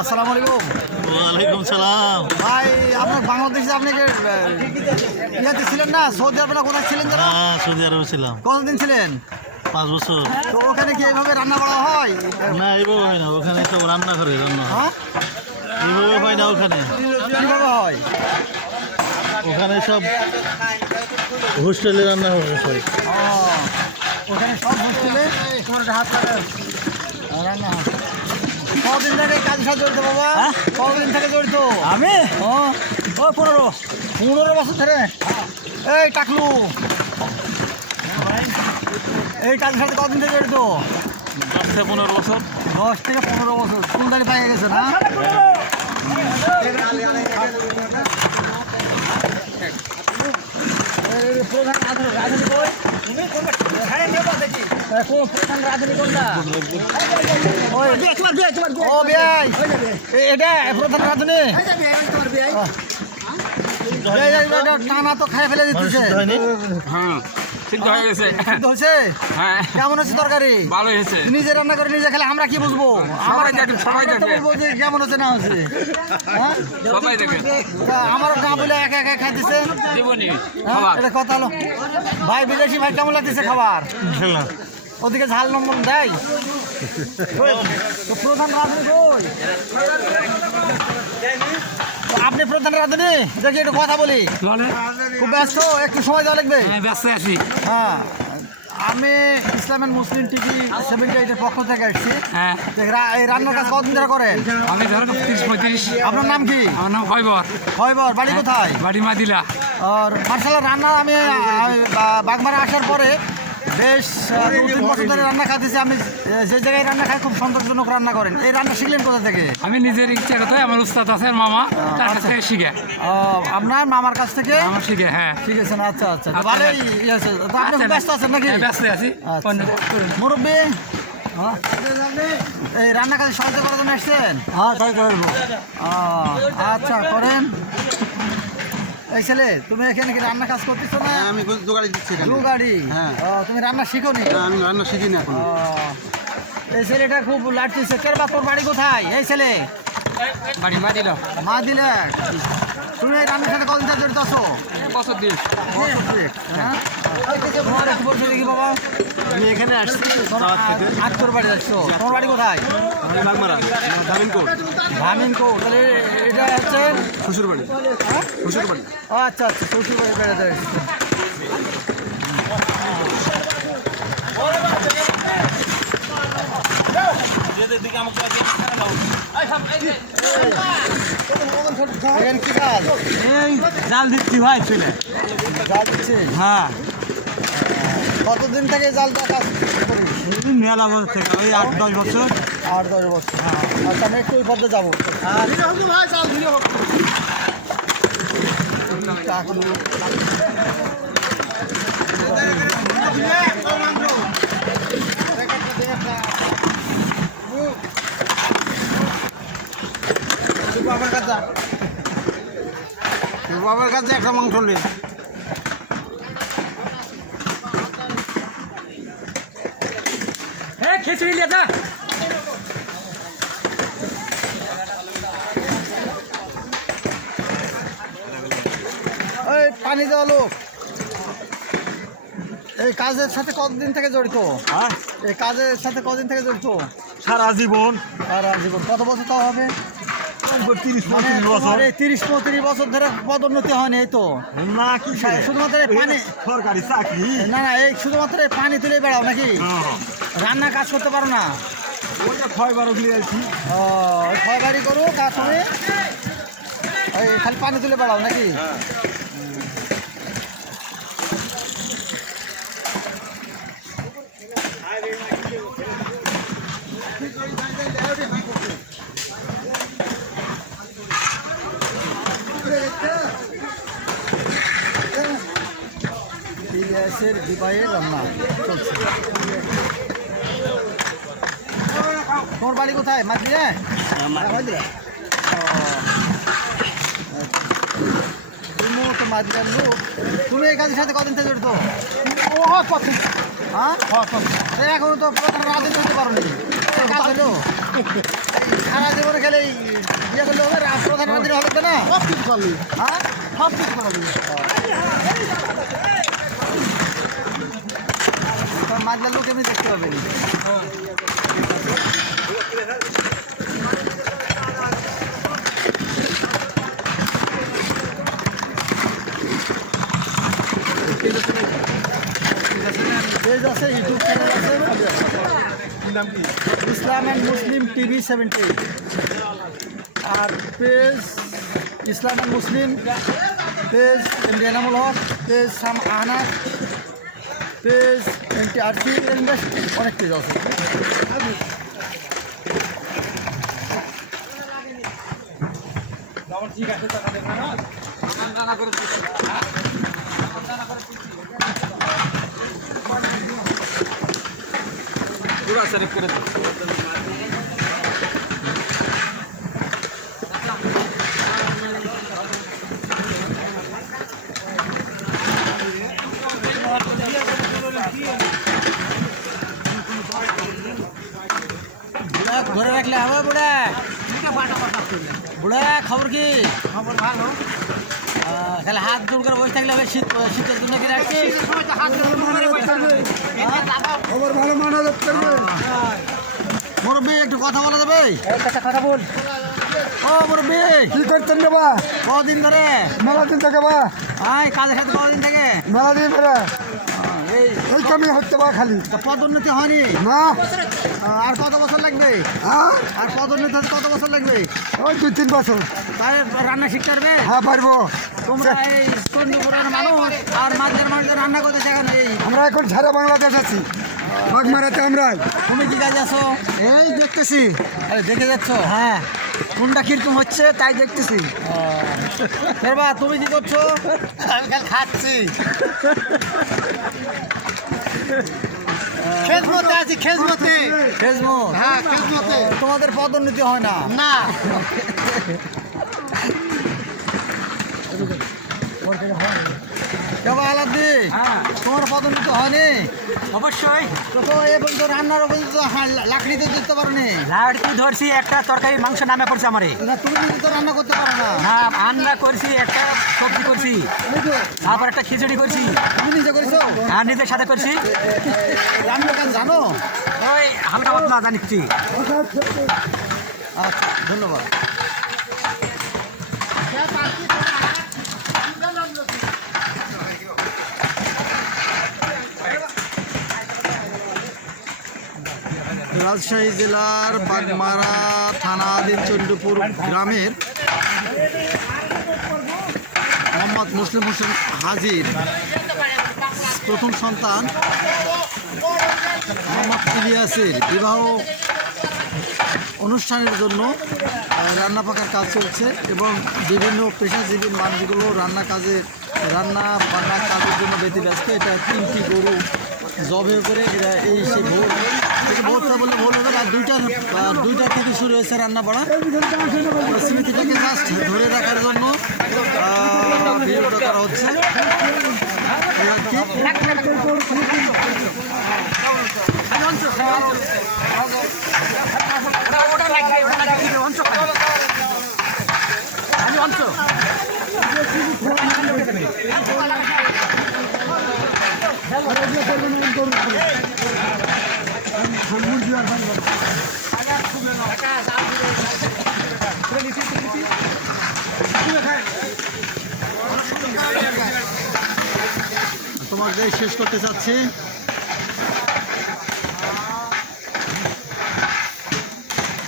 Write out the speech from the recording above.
আসসালামু আলাইকুম। ওয়ালাইকুম সালাম। ভাই আপনার বাংলাদেশে আপনি ইয়াতে ছিলেন না, সৌদি আরবে না কোথায় ছিলেন যেন? হ্যাঁ, সৌদি আরবে ছিলাম কতদিন ছিলেন? 5 বছর। তো ওখানে কি এইভাবে রান্না করা হয়? না, এইভাবে হয় না, ওখানে সব রান্না করে রান্না হয়। হ্যাঁ, এইভাবে হয় না ওখানে। কিভাবে হয়? ওখানে সব হোস্টেলে রান্না হয়। ও, ওখানে সব হোস্টেলে রান্না হয়। কতদিন থেকে কাজের সাথে জড়িত বাবা? কতদিন থেকে জড়িত? আমি ও, ও 15 বছর ধরে। এই টাকলু, এই কাজের সাথে কতদিন থেকে জড়িত? 10 থেকে 15 বছর। 10 থেকে 15 বছর। চুলদারি পাইয়ে গেছে না? প্রধান রাঁধুনি কই? প্রধান রাঁধুনি কোনটা? ও বিয়াই, এটা প্রধান রাঁধুনি। টানা তো খাই ফেলে দিতেছে। হ্যাঁ সিদ্ধ হয়ে গেছে। সিদ্ধ হয়েছে? হ্যাঁ কেমন হচ্ছে তরকারি? ভালো হয়েছে। নিজে রান্না করে নিজে খেলে আমরা কি বুঝবো? সবাই দেখে, সবাই আমরা তো দেখে। বলবো যে কেমন হচ্ছে না হচ্ছে। হ্যাঁ? সবাই দেখে তা আমারও গা বলে একা একা খাইতেছে। জীবনী হ্যাঁ, খাবার এটা কথা হলো। ভাই বিদেশি ভাই কেমন লাগতেছে খাবার? ওদিকে ঝাল নম্বর দেয়। তো প্রধান রাঁধুনি কই? তো আপনি প্রধান রাঁধুনি? দেখি একটু কথা বলি। বলে খুব ব্যস্ত, একটু সময় দেওয়া লাগবে। ব্যস্ত আছি। হ্যাঁ, আমি ইসলামের মুসলিম টিভি 78-এর পক্ষ থেকে আসছি। হ্যাঁ এই রান্নার কাজ কতদিন ধরে করেন? আমি ধরেন 30-35। আপনার নাম কি? আমার নাম খয়বর, খয়বর, বাড়ি কোথায়? বাড়ি মাদিলা। আর মার্শাল্লাহ রান্না আমি বাগমারা আসার পরে বেশ 2-3 বছর ধরে রান্না খাইতেছি। আমি যে জায়গায় রান্না খাই খুব সন্তোষজনক রান্না করেন। এই রান্না শিখলেন কোথা থেকে? আমি নিজের ইচ্ছা করতে আমার উস্তাদ আছে মামা, তার কাছ থেকে শিখে। আপনার মামার কাছ থেকে আমার শিখে। হ্যাঁ শিখেছেন? আচ্ছা আচ্ছা, তো আচ্ছা, ভালোই ইয়ে আছে। তো আপনি আচ্ছা, ব্যস্ত আছেন নাকি? হ্যাঁ, ব্যস্ত আছি। আচ্ছা। মুরব্বী, এই রান্না কাজে সাহায্য করার জন্য আসছেন? হ্যাঁ তাই করবো। আচ্ছা করেন। এই ছেলে, তুমি এখানে কি রান্না কাজ করতেছো না? আমি জোগাড়ি দিচ্ছি এখানে। জোগাড়ি? হ্যাঁ। তুমি রান্না শিখো নি? না, আমি রান্না শিখি না এখন। এই ছেলেটা খুব লাড়তেছে। কেরবা, তোর বাড়ি কোথায়? এই ছেলে বাড়ি মাদিলা। মা দিলে। তুমি এই রান্নার সাথে কতদিন ধরে জড়িত আছো? বছর দিন। বছর দুয়েক, হ্যাঁ? তোমার একটু বলছো দেখি বাবা। আমি এখানে আসছি দাওয়াত থেকে। তোর বাড়ি যাচ্ছ? তোমার বাড়ি কোথায়? আমি বাগমারা, দামিনকোট, ভামিনকো। তাহলে এটা হচ্ছে শ্বশুর বাড়ি। হ্যাঁ? শ্বশুর বাড়ি। আচ্ছা আচ্ছা, শ্বশুর বাড়ি বেড়াতে এসেছে। এখানে কি কাজ? এই জাল দিচ্ছি ভাই ছেলে। জাল দিচ্ছে? হ্যাঁ কতদিন থেকে জাল দেওয়া কাজ করিস? মেলা বছর থেকে, ওই 8-10 বছর। 8-10 বছর। আচ্ছা, আমি একটু ওই পথে যাবো। বাবার কাছে একটা মাংস নেই। হ্যাঁ খিচুড়ি নিয়ে যা। এই পানি দেওয়া লোক, এই কাজের সাথে কতদিন থেকে জড়িত? এই কাজের সাথে কতদিন থেকে জড়িত? সারা জীবন। আর জীবন কত বছর তাও হবে? 30-35 বছর। তোমার এই 30-35 বছর ধরে পদোন্নতি হয়নি, এই তো? না, কি শুধুমাত্র এই পানি? সরকারি চাকরি। না না, এই শুধুমাত্র এই পানি তুলে বেড়াও নাকি? রান্না কাজ করতে পারো না? ওইটা খয়বার উঠলে আছি। ও, ছয় বাড়ি করো কাজ তুমি, এই খালি পানি তুলে বেড়াও নাকি? ইলিয়াসের বিবাহের রান্না চলছে। তোর বাড়ি কোথায়? মাঝদিনে? তুমি তো মাঝদিনের লোক। তুমি এই কাজের সাথে কদিন থেকে জড়িত? হ্যাঁ, এখনো তো প্রধান রাঁধুনি হতে পারো নি। আমার কাজ হলো সারা জীবনে খেলে ইয়ে করলে হবে প্রধানমন্ত্রী হবে তো না সব কিছু করলি হ্যাঁ সব কিছু করাবি মাঝের লোক এমনি দেখতে পাবেন পেজ আছে ইউটিউব চ্যানেল আছে ইসলাম অ্যান্ড মুসলিম টিভি 78 আর page Islam and Muslim page MD Enamul Haque page সাম আহনাদ পেজ এনটিআরসি ইনভেস্ট অনেক পেজ আছে বুড়া ধরে রাখলে হবে বুড়া বুড়া খবর কি খবর ভালো খালি হাত দূর করে বসে থাকলে হবে শীতের জন্য কি রাখছিস খবর ভালো মানা করবে মুরব্বী একটু কথা বলা যাবে কথা বল ও মুরব্বী কি করতেন রে বা কদিন ধরে মেলা দিন থেকে বা আয় কাজের সাথে কদিন থেকে মেলা দিন ধরে এই এই কামে হচ্ছে বা খালি তা পদোন্নতি হয়নি না আর কত বছর লাগবে হ্যাঁ আর পদোন্নতি হতে কত বছর লাগবে ওই 2-3 বছর তাই রান্না শিখতে পারবে হ্যাঁ পারবো তোমরা এই চন্দ্রপুরের মানুষ আর মাঝের মানুষের রান্না করতে চাই এই আমরা এখন সারা বাংলাদেশ আছি বাগমারাতে আমরা তুমি কি কাজে আছো এই দেখতেছি আরে দেখে যাচ্ছ হ্যাঁ কোনটা কিরকম হচ্ছে তাই দেখতেছি ফেরবা তুমি কি করছো আমি কাল খাচ্ছি খেজমতে আছি খেজমতে ফেসবুক হ্যাঁ খেজমতে তোমাদের পদোন্নতি হয় না না কেবা আলাদি তোমার পদোন্নতি হয়নি অবশ্যই তো তো এ পর্যন্ত রান্নার পর্যন্ত লাকড়িতে দিতে পারো নি লাড়কি ধরছি একটা তরকারি মাংস নামে পড়ছে আমারে না তুমি কিন্তু তো রান্না করতে পারো না না রান্না করছি একটা সবজি করছি তারপর একটা খিচুড়ি করছি তুমি নিজে করেছো আর নিজের সাথে করছি রান্নার কাজ জানো ওই হালকা পাতলা জানিছি আচ্ছা ধন্যবাদ রাজশাহী জেলার বাগমারা থানাধীন চন্দ্রপুর গ্রামের মোহাম্মদ মুসলিম হোসেন হাজির প্রথম সন্তান মোহাম্মদ ইলিয়াসের বিবাহ অনুষ্ঠানের জন্য রান্না পাকার কাজ চলছে এবং বিভিন্ন পেশাজীবী মানুষগুলো রান্না বান্না কাজের জন্য ব্যস্ত। এটা 3টি গরু জবে করে এরা এই সে ভোরটা বললে ভোর হবে আর দুইটা থেকে শুরু হয়েছে রান্না বাড়া স্মৃতিটাকে জাস্ট ধরে রাখার জন্য ভিডিওটা করা হচ্ছে এই আর কি। তোমাকে শেষ করতে চাচ্ছি।